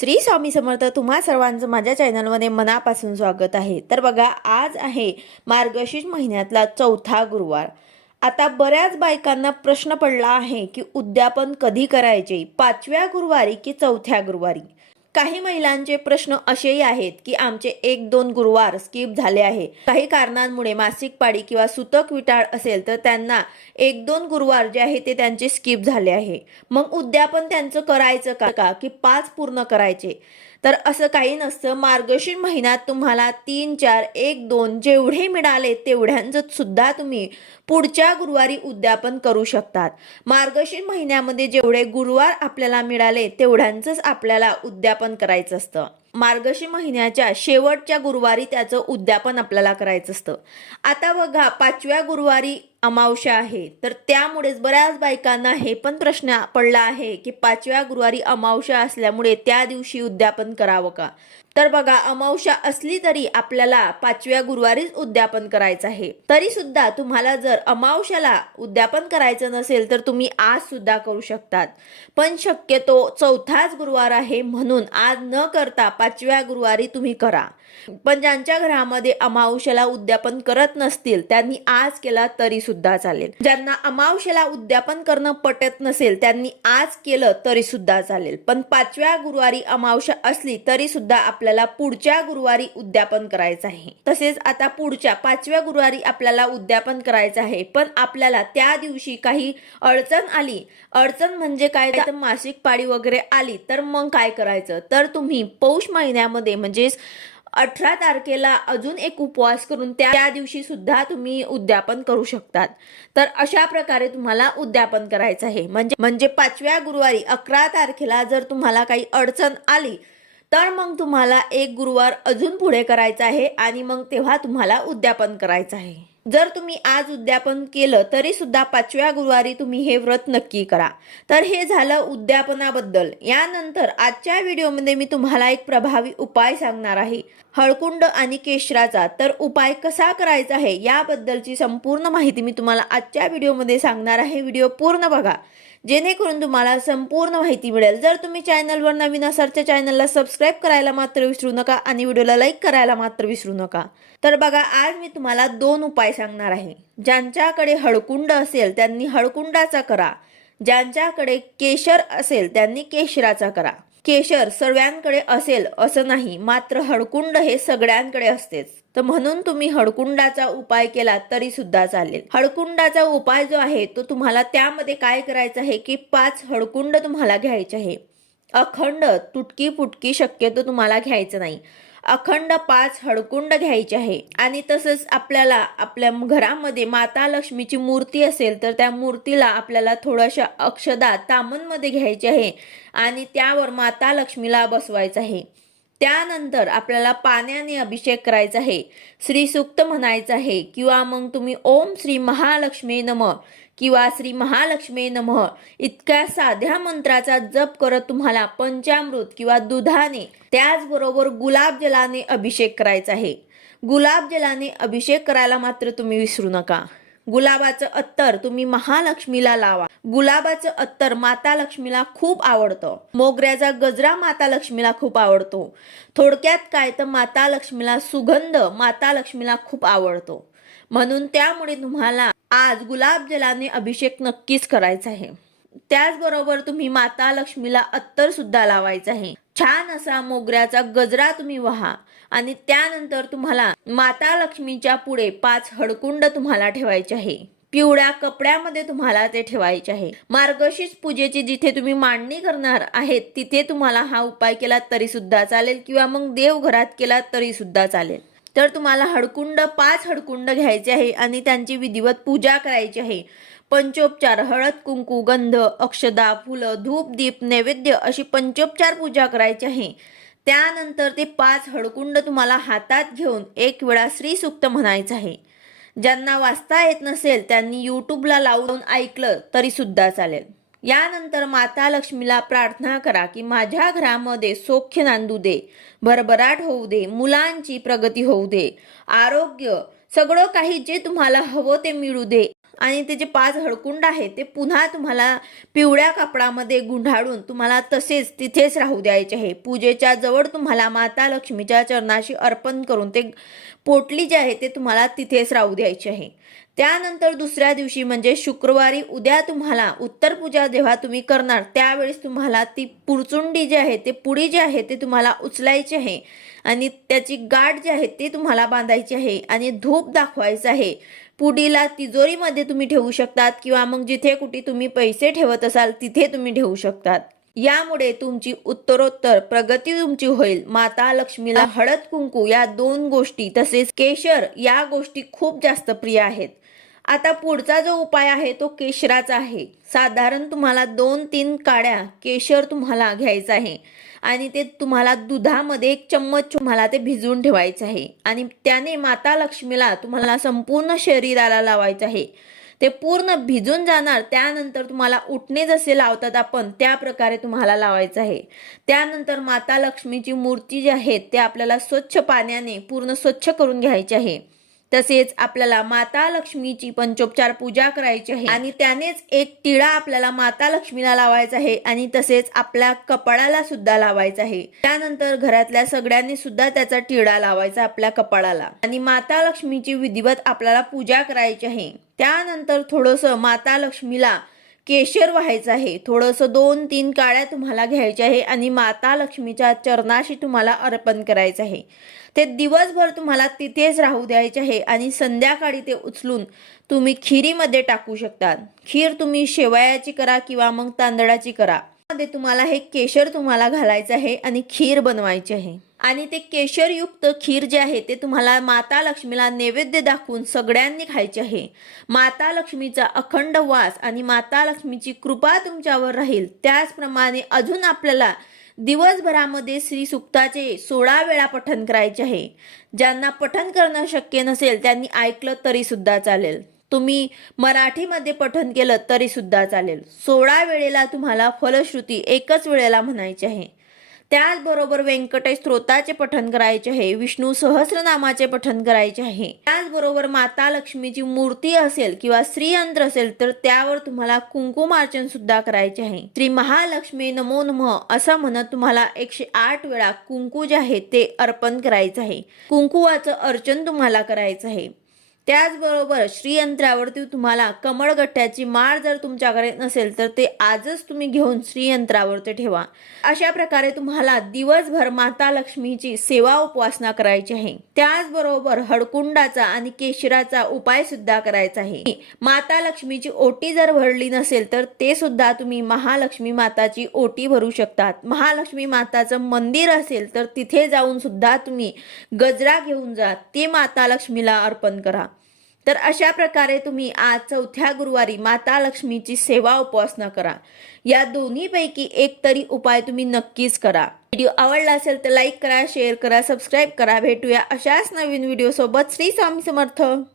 श्री स्वामी समर्थ तुम्हा सर्वांचं माझ्या चॅनलमध्ये मनापासून स्वागत आहे. तर बघा आज आहे मार्गशीर्ष महिन्यातला चौथा गुरुवार. आता बऱ्याच बायकांना प्रश्न पडला आहे की उद्यापन कधी करायचे? पाचव्या गुरुवारी की चौथ्या गुरुवारी? काही महिलांचे प्रश्न असेही आहेत की आमचे एक दोन गुरुवार स्किप झाले आहे. काही कारणांमुळे मासिक पाळी किंवा सुतक विटाळ असेल तर त्यांना एक दोन गुरुवार जे आहे ते त्यांचे स्किप झाले आहे. मग उद्यापन त्यांचं करायचं का? का? की पाच पूर्ण करायचे? तर असं काही नसतं. मार्गशीर महिन्यात तुम्हाला तीन चार एक दोन जेवढे मिळाले तेवढ्यांचं सुद्धा तुम्ही पुढच्या गुरुवारी उद्यापन करू शकतात. मार्गशीर महिन्यामध्ये जेवढे गुरुवार आपल्याला मिळाले तेवढ्यांचंच आपल्याला उद्यापन करायचं असतं. मार्गशी महिन्याच्या शेवटच्या गुरुवारी त्याचं उद्यापन आपल्याला करायचं असतं. आता बघा पाचव्या गुरुवारी अमावस्या आहे. तर त्यामुळेच बऱ्याच बायकांना हे पण प्रश्न पडला आहे की पाचव्या गुरुवारी अमावस्या असल्यामुळे त्या दिवशी उद्यापन करावं का? तर बघा अमावस्या असली तरी आपल्याला पाचव्या गुरुवारीच उद्यापन करायचं आहे. तरी सुद्धा तुम्हाला जर अमावश्याला उद्यापन करायचं नसेल तर तुम्ही आज सुद्धा करू शकतात. पण शक्यतो चौथाच गुरुवार आहे म्हणून आज न करता पाचव्या गुरुवारी तुम्ही करा. पण ज्यांच्या घरामध्ये अमावश्याला उद्यापन करत नसतील त्यांनी आज केला तरी सुद्धा चालेल. ज्यांना अमावश्याला उद्यापन करणं पटत नसेल त्यांनी आज केलं तरी सुद्धा चालेल. पण पाचव्या गुरुवारी अमावश्या असली तरी सुद्धा आपल्याला पुढच्या गुरुवारी उद्यापन करायचं आहे. तसेच आता पुढच्या पाचव्या गुरुवारी आपल्याला उद्यापन करायचं आहे. पण आपल्याला त्या दिवशी काही अडचण आली. अडचण म्हणजे काय? तर मासिक पाळी वगैरे आली तर मग काय करायचं? तर तुम्ही पौष महिन्यामध्ये म्हणजेच अठरा तारखेला अजून एक उपवास करून त्या दिवशी सुद्धा तुम्ही उद्यापन करू शकतात. तर अशा प्रकारे तुम्हाला उद्यापन करायचं आहे. म्हणजे म्हणजे पाचव्या गुरुवारी अकरा तारखेला जर तुम्हाला काही अडचण आली तर मग तुम्हाला एक गुरुवार अजून पुढे करायचा आहे आणि मग तेव्हा तुम्हाला उद्यापन करायचं आहे. जर तुम्ही आज उद्यापन केलं तरी सुद्धा पाचव्या गुरुवारी तुम्ही हे व्रत नक्की करा. तर हे झालं उद्यापनाबद्दल. यानंतर आजच्या व्हिडिओमध्ये मी तुम्हाला एक प्रभावी उपाय सांगणार आहे. हळकुंड आणि केशराचा. तर उपाय कसा करायचा आहे याबद्दलची संपूर्ण माहिती मी तुम्हाला आजच्या व्हिडिओमध्ये सांगणार आहे. व्हिडिओ पूर्ण बघा. जेणेकरून तुम्हाला संपूर्ण माहिती मिळेल. जर तुम्ही चॅनलवर नवीन असाल तर चॅनलला सबस्क्राईब करायला मात्र विसरू नका आणि व्हिडिओला लाईक करायला मात्र विसरू नका. तर बघा आज मी तुम्हाला दोन उपाय सांगणार आहे. ज्यांच्याकडे हळकुंड असेल त्यांनी हळकुंडाचा करा. ज्यांच्याकडे केशर असेल त्यांनी केशराचा करा. केशर सर्वांकडे असेल असं नाही मात्र हळकुंड हे सगळ्यांकडे असतेच. तर म्हणून तुम्ही हळकुंडाचा उपाय केला तरी सुद्धा चालेल. हळकुंडाचा उपाय जो आहे तो तुम्हाला त्यामध्ये काय करायचं आहे की पाच हळकुंड तुम्हाला घ्यायचे आहे. अखंड तुटकी फुटकी शक्यतो तुम्हाला घ्यायचं नाही. अखंड पाच हळकुंड घ्यायचे आहे. आणि तसंच आपल्याला आपल्या घरामध्ये माता लक्ष्मीची मूर्ती असेल तर त्या मूर्तीला आपल्याला थोड्याशा अक्षदा तामनमध्ये घ्यायची आहे. आणि त्यावर माता लक्ष्मीला बसवायचं आहे. त्यानंतर आपल्याला पाण्याने अभिषेक करायचा आहे. श्री सुक्त म्हणायचं आहे किंवा मग तुम्ही ओम श्री महालक्ष्मी नम किंवा श्री महालक्ष्मी नमः इतक्या साध्या मंत्राचा जप करत तुम्हाला पंचामृत किंवा दुधाने त्याचबरोबर गुलाबजलाने अभिषेक करायचा आहे. गुलाबजलाने अभिषेक करायला मात्र तुम्ही विसरू नका. गुलाबाचं अत्तर तुम्ही महालक्ष्मीला लावा. गुलाबाचं अत्तर माता लक्ष्मीला खूप आवडतं. मोगऱ्याचा गजरा माता लक्ष्मीला खूप आवडतो. थोडक्यात काय तर माता लक्ष्मीला सुगंध माता लक्ष्मीला खूप आवडतो. म्हणून त्यामुळे तुम्हाला आज गुलाब जलाने अभिषेक नक्कीच करायचा आहे. त्याचबरोबर तुम्ही माता लक्ष्मीला अत्तर सुद्धा लावायचं आहे. छान असा मोगऱ्याचा गजरा तुम्ही व्हा. आणि त्यानंतर तुम्हाला माता लक्ष्मीच्या पुढे पाच हडकुंड तुम्हाला ठेवायचे आहे. पिवळ्या कपड्यामध्ये तुम्हाला ते ठेवायचे आहे. मार्गशीर्ष पूजेची जिथे तुम्ही मांडणी करणार आहेत तिथे तुम्हाला हा उपाय केला तरी सुद्धा चालेल किंवा मग देवघरात केला तरी सुद्धा चालेल. तर तुम्हाला हडकुंड पाच हडकुंड घ्यायचे आहे आणि त्यांची विधिवत पूजा करायची आहे. पंचोपचार हळद कुंकू गंध अक्षदा फुलं धूप दीप नैवेद्य अशी पंचोपचार पूजा करायची आहे. त्यानंतर ते पाच हडकुंड तुम्हाला हातात घेऊन एक वेळा श्री सुक्त म्हणायचं आहे. ज्यांना वाचता येत नसेल त्यांनी यूट्यूबला लावून ऐकलं तरी सुद्धा चालेल. यानंतर माता लक्ष्मीला प्रार्थना करा की माझ्या घरामध्ये सौख्य नांदू दे भरभराट होऊ दे मुलांची प्रगती होऊ दे आरोग्य सगळं काही जे तुम्हाला हवं ते मिळू दे. आणि ते जे पाच हळकुंड आहे ते पुन्हा तुम्हाला पिवळ्या कापडामध्ये गुंढाळून तुम्हाला तसेच तिथेच राहू द्यायचे आहे. पूजेच्या जवळ तुम्हाला माता लक्ष्मीच्या चरणाशी अर्पण करून ते पोटली जे आहे ते तुम्हाला तिथेच राहू द्यायचे आहे. त्यानंतर दुसऱ्या दिवशी म्हणजे शुक्रवारी उद्या तुम्हाला उत्तर पूजा जेव्हा तुम्ही करणार त्यावेळेस तुम्हाला ती पुरचुंडी जी आहे ते पुडी जी आहे ते तुम्हाला उचलायची आहे. आणि त्याची गाठ जी आहे ती तुम्हाला बांधायची आहे आणि धूप दाखवायचं आहे. पुडीला तिजोरीमध्ये तुम्ही ठेवू शकतात किंवा मग जिथे कुठे तुम्ही पैसे ठेवत असाल तिथे तुम्ही ठेवू शकतात. यामुळे तुमची उत्तरोत्तर प्रगती तुमची होईल. माता लक्ष्मीला हळद कुंकू या दोन गोष्टी तसेच केशर या गोष्टी खूप जास्त प्रिय आहेत. आता पुढचा जो उपाय आहे तो केशराचा आहे. साधारण तुम्हाला दोन तीन काड्या केशर तुम्हाला घ्यायचं आहे. आणि ते तुम्हाला दुधामध्ये एक चम्मच तुम्हाला ते भिजवून ठेवायचं आहे. आणि त्याने माता लक्ष्मीला तुम्हाला संपूर्ण शरीराला लावायचं आहे. ते पूर्ण भिजून जाणार त्यानंतर तुम्हाला उठणे जसे लावतात आपण त्या प्रकारे तुम्हाला लावायचं आहे. त्यानंतर माता लक्ष्मीची मूर्ती जी आहे ते आपल्याला स्वच्छ पाण्याने पूर्ण स्वच्छ करून घ्यायची आहे. तसेच आपल्याला माता लक्ष्मीची पंचोपचार पूजा करायची आहे. आणि त्यानेच एक टिळा आपल्याला माता लक्ष्मीला लावायचा आहे आणि तसेच आपल्या कपाळाला सुद्धा लावायचा आहे. त्यानंतर घरातल्या सगळ्यांनी सुद्धा त्याचा टिळा लावायचा आपल्या कपाळाला. आणि माता लक्ष्मीची विधिवत आपल्याला पूजा करायची आहे. त्यानंतर थोडंसं माता लक्ष्मीला केशर व्हायचं आहे. थोडंसं दोन तीन काळ्या तुम्हाला घ्यायचे आहे आणि माता लक्ष्मीच्या चरणाशी तुम्हाला अर्पण करायचं आहे. ते दिवसभर तुम्हाला तिथेच राहू द्यायचे आहे आणि संध्याकाळी ते उचलून तुम्ही खिरीमध्ये टाकू शकतात खीर तुम्ही शेवयाची करा किंवा मग तांदळाची करा. मध्ये तुम्हाला हे केशर तुम्हाला घालायचं आहे आणि खीर बनवायची आहे. आणि ते केशरयुक्त खीर जे आहे ते तुम्हाला माता लक्ष्मीला नैवेद्य दाखवून सगळ्यांनी खायचे आहे. माता लक्ष्मीचा अखंड वास आणि माता लक्ष्मीची कृपा तुमच्यावर राहील. त्याचप्रमाणे अजून आपल्याला दिवसभरामध्ये श्री सुक्ताचे सोळा वेळा पठन करायचे आहे. ज्यांना पठन करणं शक्य नसेल त्यांनी ऐकलं तरी सुद्धा चालेल. तुम्ही मराठीमध्ये पठन केलं तरी सुद्धा चालेल. सोळा वेळेला तुम्हाला फलश्रुती एकच वेळेला म्हणायची आहे. त्याचबरोबर व्यंकटेश स्त्रोताचे पठण करायचे आहे विष्णू सहस्रनामाचे पठण करायचे आहे. त्याचबरोबर माता लक्ष्मीची मूर्ती असेल किंवा श्रीयंत्र असेल तर त्यावर तुम्हाला कुंकुमार्चन सुद्धा करायचे आहे. श्री महालक्ष्मी नमो नम असं म्हणत तुम्हाला एकशे आठ वेळा कुंकू जे आहे ते अर्पण करायचं आहे. कुंकुवाचं अर्चन तुम्हाला करायचं आहे. त्याचबरोबर श्रीयंत्रावरती तुम्हाला कमळगट्ट्याची माळ जर तुमच्याकडे नसेल तर ते आजच तुम्ही घेऊन श्रीयंत्रावरती ठेवा. अशा प्रकारे तुम्हाला दिवसभर माता लक्ष्मीची सेवा उपासना करायची आहे. त्याचबरोबर हडकुंडाचा आणि केशराचा उपाय सुद्धा करायचा आहे. माता लक्ष्मीची ओटी जर भरली नसेल तर ते सुद्धा तुम्ही महालक्ष्मी माताची ओटी भरू शकतात. महालक्ष्मी माताचं मंदिर असेल तर तिथे जाऊन सुद्धा तुम्ही गजरा घेऊन जा. ते माता लक्ष्मीला अर्पण करा. तर अशा प्रकारे तुम्ही आज चौथ्या गुरुवारी माता लक्ष्मीची सेवा उपासना करा. या दोन्हीपैकी एक तरी उपाय तुम्ही नक्कीच करा. व्हिडिओ आवडला असेल तर लाईक करा शेअर करा सबस्क्राईब करा. भेटूया अशाच नवीन व्हिडिओसोबत. श्री स्वामी समर्थ.